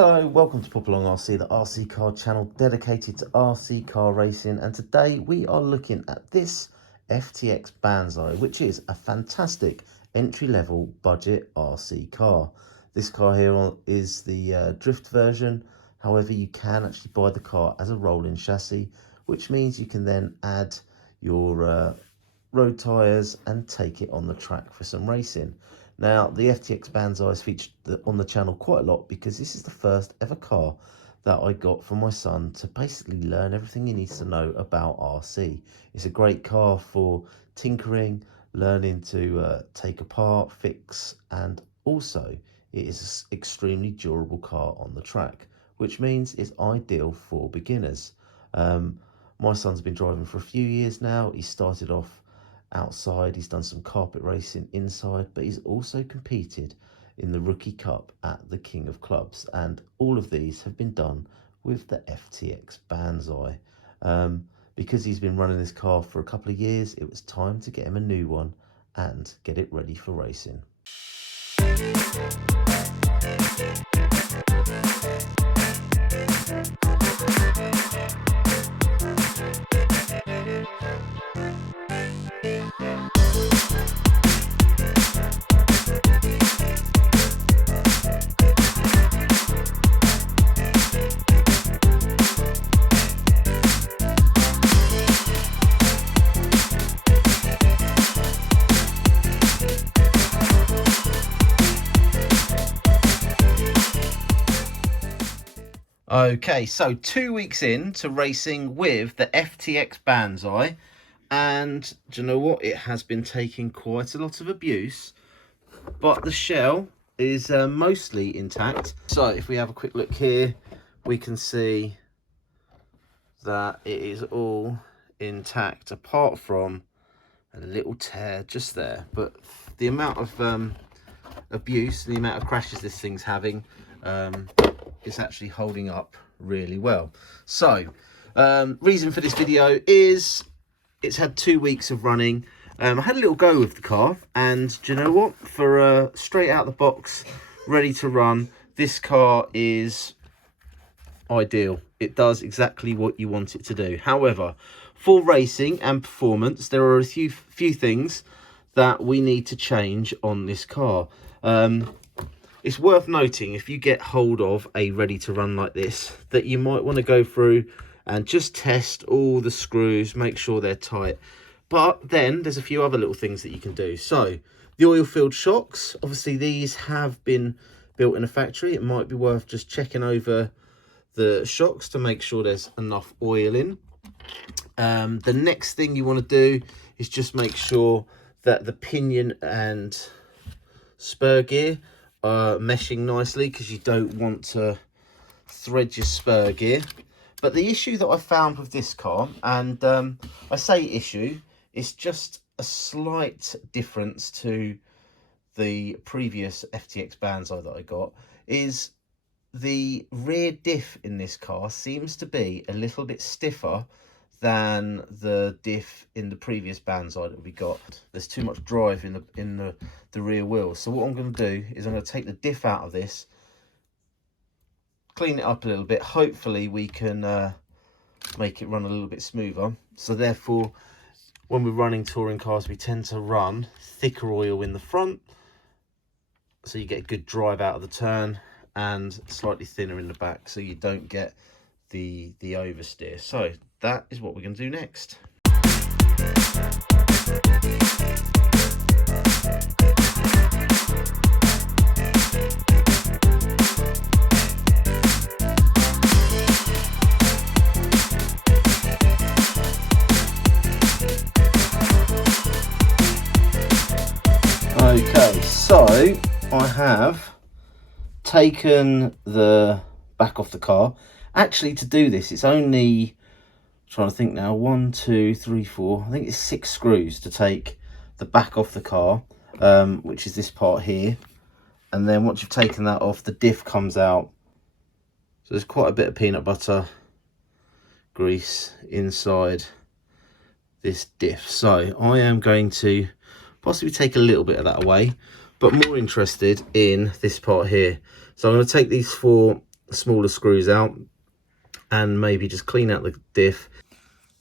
Hello, welcome to Popalong RC, the RC car channel dedicated to RC car racing, and today we are looking at this FTX Banzai, which is a fantastic entry-level budget RC car. This car here is the drift version. However, you can actually buy the car as a rolling chassis, which means you can then add your road tyres and take it on the track for some racing. Now, the FTX Banzai is featured on the channel quite a lot because this is the first ever car that I got for my son to basically learn everything he needs to know about RC. It's a great car for tinkering, learning to take apart, fix, and also it is an extremely durable car on the track, which means it's ideal for beginners. My son's been driving for a few years now. He started off outside, he's done some carpet racing inside, but he's also competed in the Rookie Cup at the King of Clubs, and all of these have been done with the FTX Banzai. Because he's been running this car for a couple of years, it was time to get him a new one and get it ready for racing. Okay, so 2 weeks into racing with the FTX Banzai, and do you know what? It has been taking quite a lot of abuse, but the shell is mostly intact. So if we have a quick look here, we can see that it is all intact apart from a little tear just there. But the amount of abuse, the amount of crashes this thing's having, it's actually holding up really well. So reason for this video is it's had 2 weeks of running. I had a little go with the car, and do you know what, for straight out the box ready to run, this car is ideal. It does exactly what you want it to do. However, for racing and performance, there are a few things that we need to change on this car. It's worth noting, if you get hold of a ready to run like this, that you might want to go through and just test all the screws, make sure they're tight. But then there's a few other little things that you can do. So the oil filled shocks, obviously these have been built in a factory. It might be worth just checking over the shocks to make sure there's enough oil in. The next thing you want to do is just make sure that the pinion and spur gear are meshing nicely, because you don't want to thread your spur gear. But the issue that I found with this car, and I say issue, it's just a slight difference to the previous FTX Banzai that I got, is the rear diff in this car seems to be a little bit stiffer than the diff in the previous Banzai that we got. There's too much drive in the rear wheels. So what I'm going to do is I'm going to take the diff out of this, clean it up a little bit. Hopefully we can make it run a little bit smoother. So therefore, when we're running touring cars, we tend to run thicker oil in the front, so you get a good drive out of the turn, and slightly thinner in the back, so you don't get the oversteer. So that is what we're going to do next. Okay, so I have taken the back off the car. Actually, to do this, it's only, trying to think now, 1 2 3 4, I think it's 6 screws to take the back off the car, which is this part here. And then once you've taken that off, the diff comes out. So there's quite a bit of peanut butter grease inside this diff. So I am going to possibly take a little bit of that away, but more interested in this part here. So I'm going to take these 4 the smaller screws out and maybe just clean out the diff.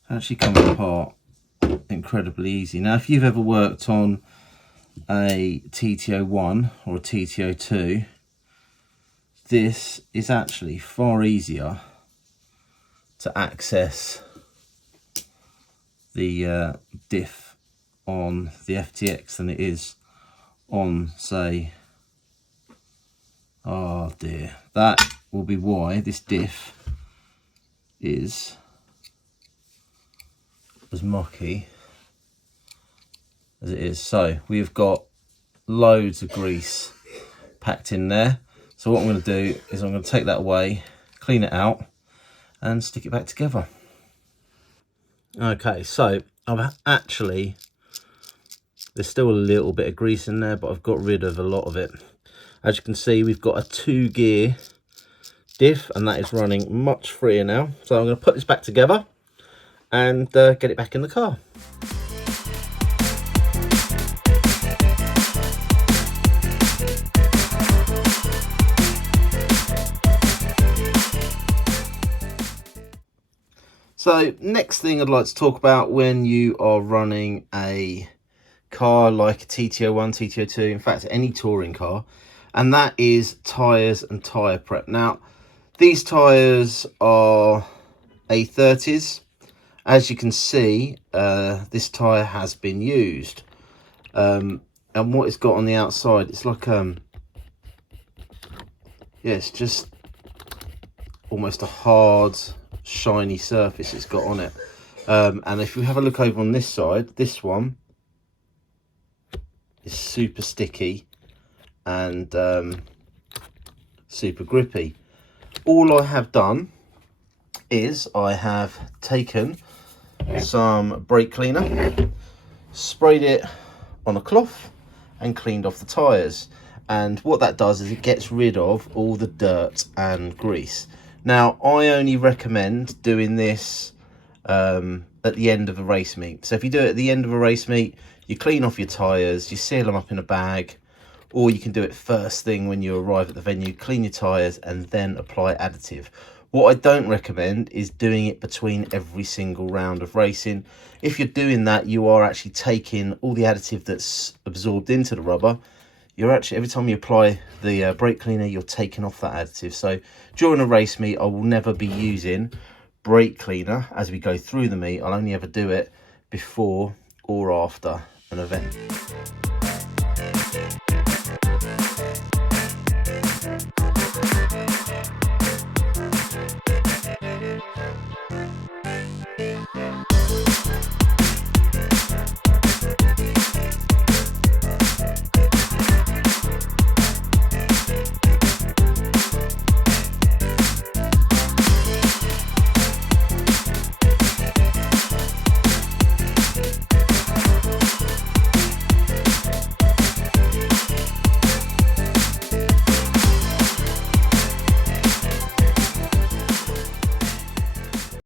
Actually comes apart incredibly easy. Now, if you've ever worked on a TTO1 or a TTO2, this is actually far easier to access the diff on the FTX than it is on, say, oh dear, that will be why this diff is as mucky as it is. So we've got loads of grease packed in there. So what I'm going to do is I'm going to take that away, clean it out and stick it back together. Okay, so I've actually, there's still a little bit of grease in there, but I've got rid of a lot of it. As you can see, we've got a 2-gear diff and that is running much freer now. So I'm going to put this back together and get it back in the car. So next thing I'd like to talk about when you are running a car like a TTO1, TTO2, in fact any touring car, and that is tyres and tyre prep. Now these tyres are A30s. As you can see, this tyre has been used, and what it's got on the outside, it's like yeah, it's just almost a hard shiny surface it's got on it. And if you have a look over on this side, this one is super sticky and super grippy. All I have done is I have taken some brake cleaner, sprayed it on a cloth and cleaned off the tyres, and what that does is it gets rid of all the dirt and grease. Now I only recommend doing this at the end of a race meet. So if you do it at the end of a race meet, you clean off your tyres, you seal them up in a bag, or you can do it first thing when you arrive at the venue, clean your tyres and then apply additive. What I don't recommend is doing it between every single round of racing. If you're doing that, you are actually taking all the additive that's absorbed into the rubber. You're actually, every time you apply the brake cleaner, you're taking off that additive. So during a race meet, I will never be using brake cleaner as we go through the meet. I'll only ever do it before or after an event.